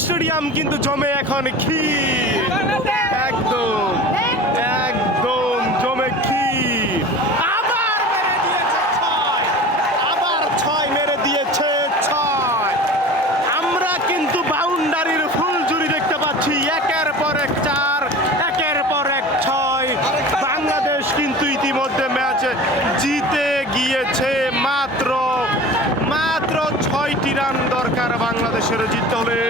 Stadium কিন্তু জমে এখন ক্ষীর, একদম একদম জমে ক্ষীর। আবার মেরে দিয়েছে ছয়, আবার ছয় মেরে দিয়েছে ছয়। আমরা কিন্তু বাউন্ডারির ফুলঝুরি দেখতে পাচ্ছি, একের পর এক চার, একের পর এক ছয়। বাংলাদেশ কিন্তু ইতিমধ্যে ম্যাচ জিতে গিয়েছে। মাত্র 6টি রান দরকার বাংলাদেশের জিততে হলে।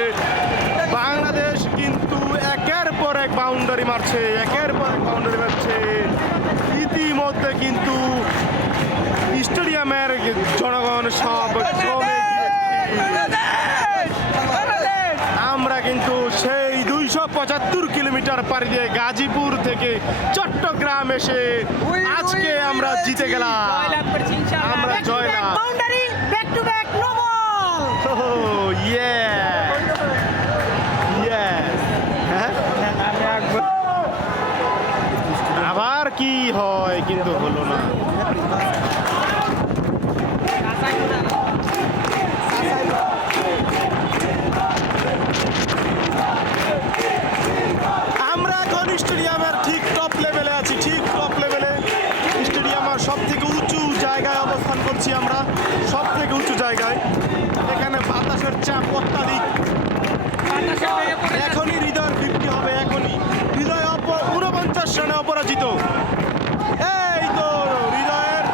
বাংলাদেশ কিন্তু একের পর এক বাউন্ডারি মারছে, একের পর এক বাউন্ডারি মারছে। ইতিমধ্যে কিন্তু স্টেডিয়ামের জনগণ সব জমে গিয়েছে। আমরা কিন্তু সেই 275 কিলোমিটার পাড়ি দিয়ে গাজীপুর থেকে চট্টগ্রাম এসে আজকে আমরা জিতে গেলাম, আমরা জয়লাভ। আবার কি হয় কিন্তু হলো না। আমরা এখন স্টেডিয়ামের ঠিক টপ লেভেলে আছি, ঠিক টপ লেভেলে। স্টেডিয়ামের সব থেকে উঁচু জায়গায় অবস্থান করছি আমরা, সব থেকে উঁচু জায়গায়। এখানে বাতাসের চাপ অত্যাধিক। এখনই হৃদয়ের 50 হবে, এখনই হৃদয় 49 রানে অপরাজিত। এই তো হৃদয়ের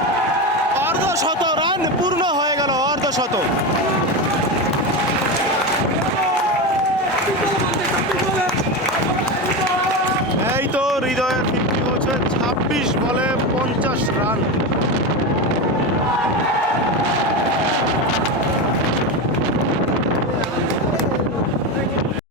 অর্ধশত রান পূর্ণ হয়ে গেল, অর্ধশত। এই তো হৃদয়ের 50 হচ্ছে 26 বলে 50 রান।